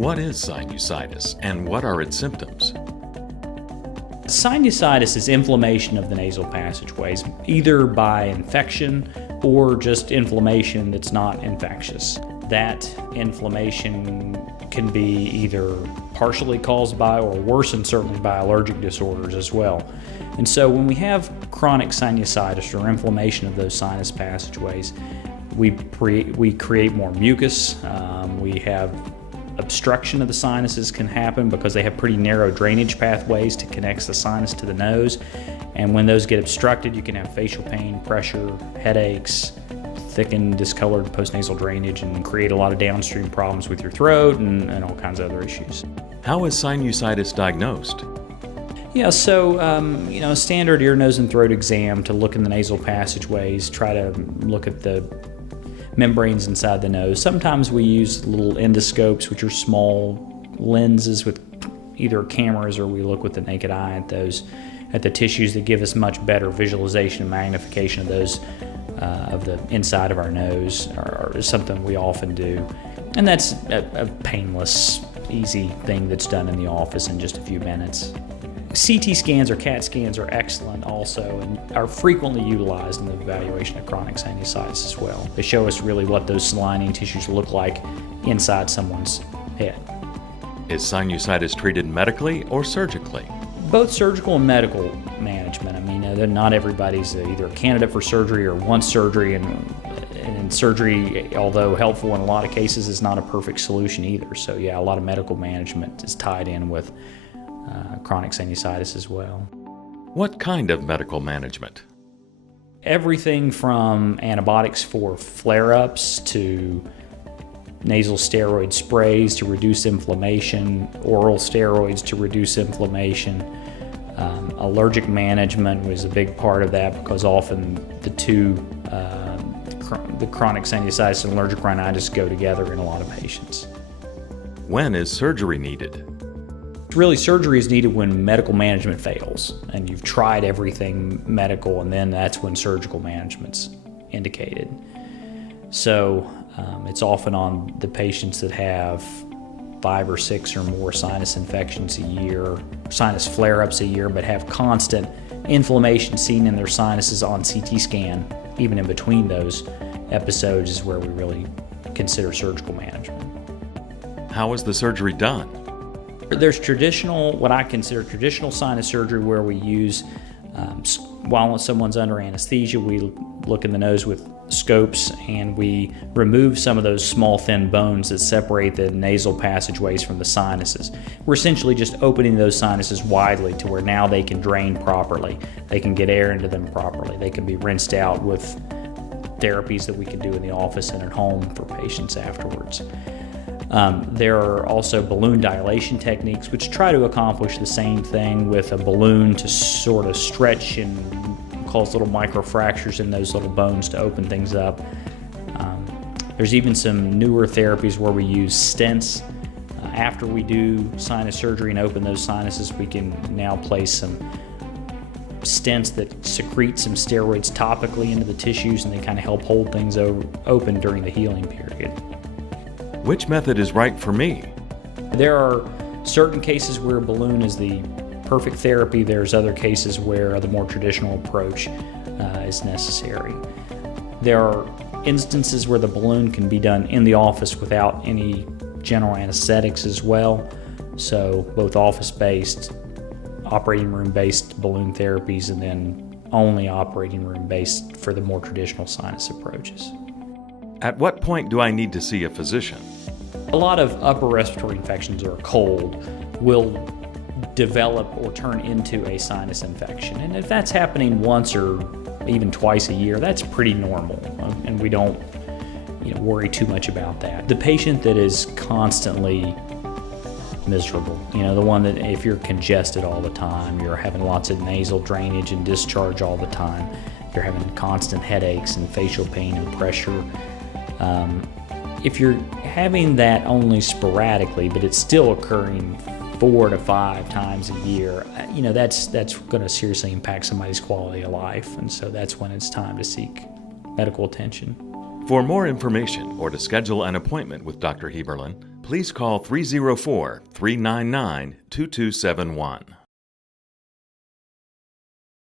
What is sinusitis and what are its symptoms? Sinusitis is inflammation of the nasal passageways, either by infection or just inflammation that's not infectious. That inflammation can be either partially caused by or worsened certainly by allergic disorders as well. And so when we have chronic sinusitis or inflammation of those sinus passageways, we create more mucus. We have obstruction of the sinuses can happen because they have pretty narrow drainage pathways to connect the sinus to the nose. And when those get obstructed, you can have facial pain, pressure, headaches, thickened, discolored postnasal drainage, and create a lot of downstream problems with your throat and all kinds of other issues. How is sinusitis diagnosed? Yeah, so a standard ear, nose, and throat exam to look in the nasal passageways, try to look at the membranes inside the nose. Sometimes we use little endoscopes, which are small lenses with either cameras, or we look with the naked eye at the tissues that give us much better visualization and magnification of those of the inside of our nose, or is something we often do. And that's a painless, easy thing that's done in the office in just a few minutes. CT scans or CAT scans are excellent also and are frequently utilized in the evaluation of chronic sinusitis as well. They show us really what those lining tissues look like inside someone's head. Is sinusitis treated medically or surgically? Both surgical and medical management. I mean, not everybody's either a candidate for surgery or wants surgery, and surgery, although helpful in a lot of cases, is not a perfect solution either. So yeah, a lot of medical management is tied in with chronic sinusitis as well. What kind of medical management? Everything from antibiotics for flare-ups to nasal steroid sprays to reduce inflammation, oral steroids to reduce inflammation. Allergic management was a big part of that because often the chronic sinusitis and allergic rhinitis go together in a lot of patients. When is surgery needed? Really, surgery is needed when medical management fails and you've tried everything medical, and then that's when surgical management's indicated. So it's often on the patients that have 5 or 6 or more sinus infections a year, sinus flare-ups a year, but have constant inflammation seen in their sinuses on CT scan. Even in between those episodes is where we really consider surgical management. How is the surgery done? There's what I consider traditional sinus surgery, where we use, while someone's under anesthesia, we look in the nose with scopes and we remove some of those small thin bones that separate the nasal passageways from the sinuses. We're essentially just opening those sinuses widely to where now they can drain properly. They can get air into them properly. They can be rinsed out with therapies that we can do in the office and at home for patients afterwards. There are also balloon dilation techniques which try to accomplish the same thing with a balloon to sort of stretch and cause little microfractures in those little bones to open things up. There's even some newer therapies where we use stents. After we do sinus surgery and open those sinuses, we can now place some stents that secrete some steroids topically into the tissues, and they kind of help hold things open during the healing period. Which method is right for me? There are certain cases where a balloon is the perfect therapy. There's other cases where the more traditional approach is necessary. There are instances where the balloon can be done in the office without any general anesthetics as well. So both office-based, operating room-based balloon therapies, and then only operating room-based for the more traditional sinus approaches. At what point do I need to see a physician? A lot of upper respiratory infections or a cold will develop or turn into a sinus infection. And if that's happening once or even twice a year, that's pretty normal, and we don't worry too much about that. The patient that is constantly miserable, the one that if you're congested all the time, you're having lots of nasal drainage and discharge all the time, you're having constant headaches and facial pain and pressure. If you're having that only sporadically, but it's still occurring 4 to 5 times a year, that's going to seriously impact somebody's quality of life, and so that's when it's time to seek medical attention. For more information or to schedule an appointment with Dr. Heaberlin, please call 304-399-2271.